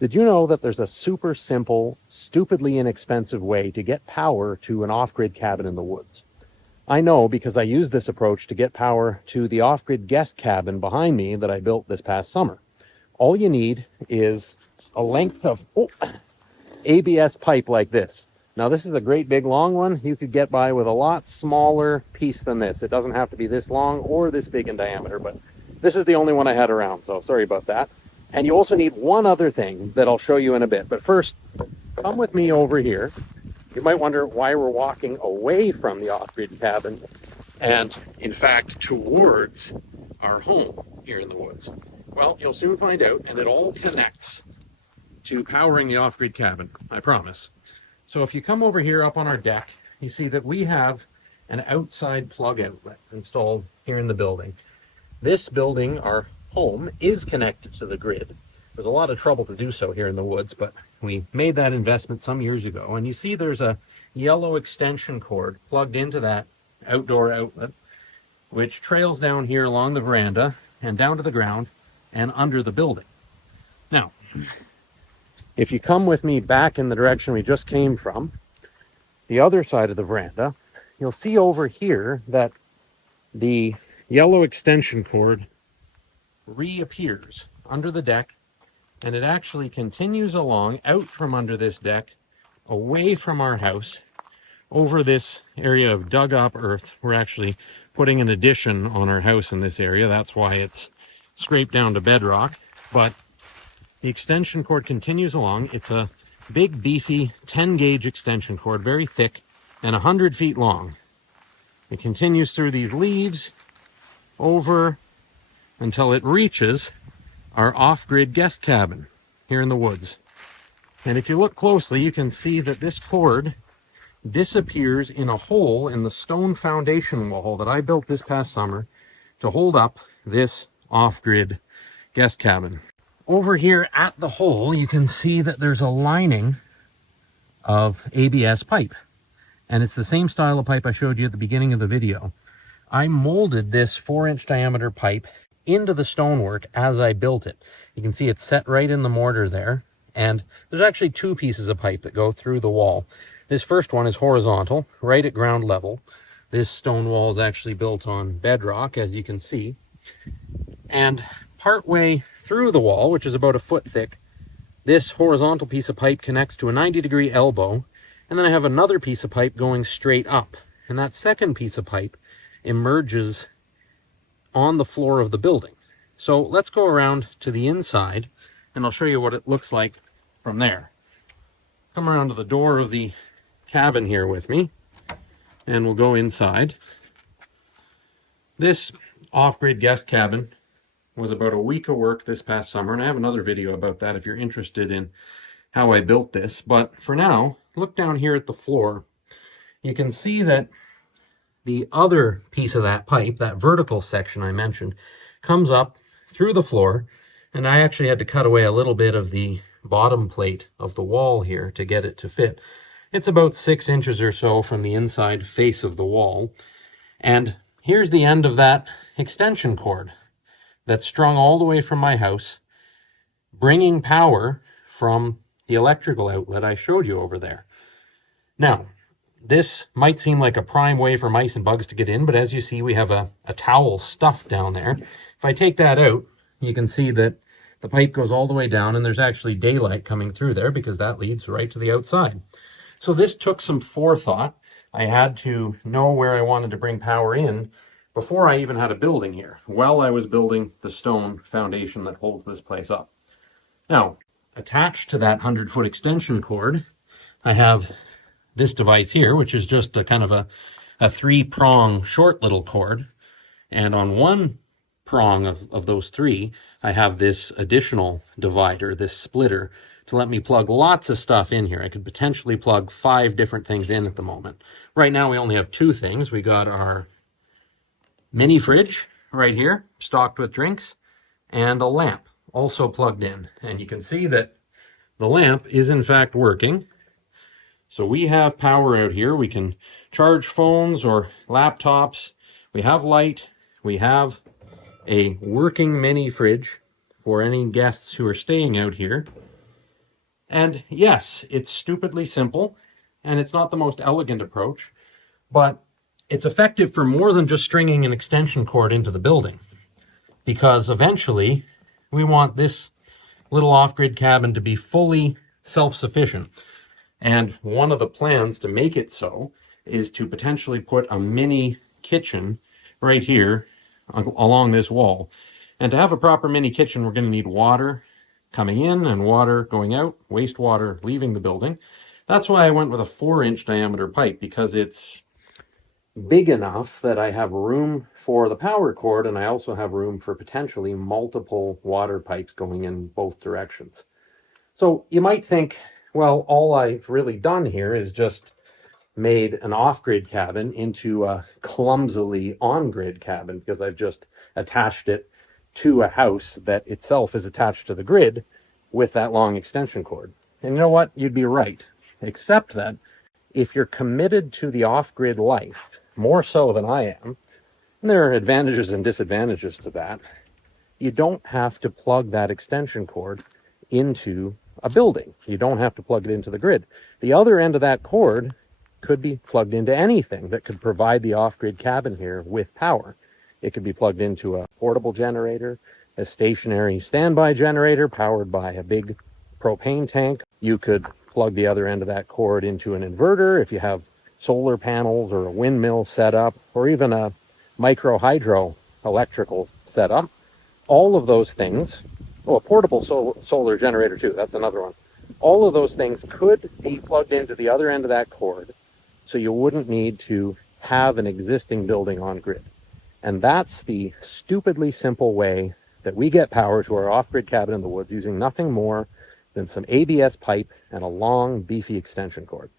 Did you know that there's a super simple, stupidly inexpensive way to get power to an off-grid cabin in the woods? I know because I used this approach to get power to the off-grid guest cabin behind me that I built this past summer. All you need is a length of ABS pipe like this. Now this is a great big long one. You could get by with a lot smaller piece than this. It doesn't have to be this long or this big in diameter, but this is the only one I had around, so sorry about that. And you also need one other thing that I'll show you in a bit. But first, come with me over here. You might wonder why we're walking away from the off-grid cabin and, in fact, towards our home here in the woods. Well, you'll soon find out, and it all connects to powering the off-grid cabin, I promise. So if you come over here up on our deck, you see that we have an outside plug outlet installed here in the building. This building, our home, is connected to the grid. There's a lot of trouble to do so here in the woods, but we made that investment some years ago. And you see there's a yellow extension cord plugged into that outdoor outlet, which trails down here along the veranda and down to the ground and under the building. Now, if you come with me back in the direction we just came from, the other side of the veranda, you'll see over here that the yellow extension cord reappears under the deck, and it actually continues along out from under this deck, away from our house, over this area of dug up earth. We're actually putting an addition on our house in this area. That's why it's scraped down to bedrock. But the extension cord continues along. It's a big, beefy 10-gauge extension cord, very thick and 100 feet long. It continues through these leaves over until it reaches our off-grid guest cabin here in the woods. And if you look closely, you can see that this cord disappears in a hole in the stone foundation wall that I built this past summer to hold up this off-grid guest cabin. Over here at the hole, you can see that there's a lining of ABS pipe. And it's the same style of pipe I showed you at the beginning of the video. I molded this 4-inch diameter pipe into the stonework as I built it. You can see it's set right in the mortar there. And there's actually two pieces of pipe that go through the wall. This first one is horizontal, right at ground level. This stone wall is actually built on bedrock, as you can see. And partway through the wall, which is about a foot thick, this horizontal piece of pipe connects to a 90-degree elbow. And then I have another piece of pipe going straight up. And that second piece of pipe emerges on the floor of the building. So let's go around to the inside and I'll show you what it looks like from there. Come around to the door of the cabin here with me and we'll go inside. This off-grid guest cabin was about a week of work this past summer, and I have another video about that if you're interested in how I built this. But for now, look down here at the floor. You can see that the other piece of that pipe, that vertical section I mentioned, comes up through the floor, and I actually had to cut away a little bit of the bottom plate of the wall here to get it to fit. It's about 6 inches or so from the inside face of the wall. And here's the end of that extension cord that's strung all the way from my house, bringing power from the electrical outlet I showed you over there. Now, this might seem like a prime way for mice and bugs to get in, but as you see, we have a towel stuffed down there. If I take that out, you can see that the pipe goes all the way down, and there's actually daylight coming through there because that leads right to the outside. So this took some forethought. I had to know where I wanted to bring power in before I even had a building here, while I was building the stone foundation that holds this place up. Now, attached to that 100-foot extension cord, I have this device here, which is just a kind of a 3-prong short little cord. And on one prong of those 3, I have this additional divider, this splitter, to let me plug lots of stuff in here. I could potentially plug 5 different things in at the moment. Right now we only have 2 things. We got our mini fridge right here, stocked with drinks, and a lamp also plugged in. And you can see that the lamp is in fact working. So we have power out here. We can charge phones or laptops. We have light. We have a working mini fridge for any guests who are staying out here. And yes, it's stupidly simple, and it's not the most elegant approach, but it's effective for more than just stringing an extension cord into the building, because eventually we want this little off-grid cabin to be fully self-sufficient. And one of the plans to make it so is to potentially put a mini kitchen right here along this wall. And to have a proper mini kitchen, we're going to need water coming in and water going out, wastewater leaving the building. That's why I went with a 4-inch diameter pipe, because it's big enough that I have room for the power cord, and I also have room for potentially multiple water pipes going in both directions. So you might think, well, all I've really done here is just made an off-grid cabin into a clumsily on-grid cabin, because I've just attached it to a house that itself is attached to the grid with that long extension cord. And you know what? You'd be right, except that if you're committed to the off-grid life, more so than I am, and there are advantages and disadvantages to that, you don't have to plug that extension cord into a building. You don't have to plug it into the grid. The other end of that cord could be plugged into anything that could provide the off-grid cabin here with power. It could be plugged into a portable generator, a stationary standby generator powered by a big propane tank. You could plug the other end of that cord into an inverter if you have solar panels or a windmill set up, or even a micro hydro electrical setup. All of those things, a portable solar generator too, that's another one. All of those things could be plugged into the other end of that cord, so you wouldn't need to have an existing building on grid. And that's the stupidly simple way that we get power to our off-grid cabin in the woods, using nothing more than some ABS pipe and a long, beefy extension cord.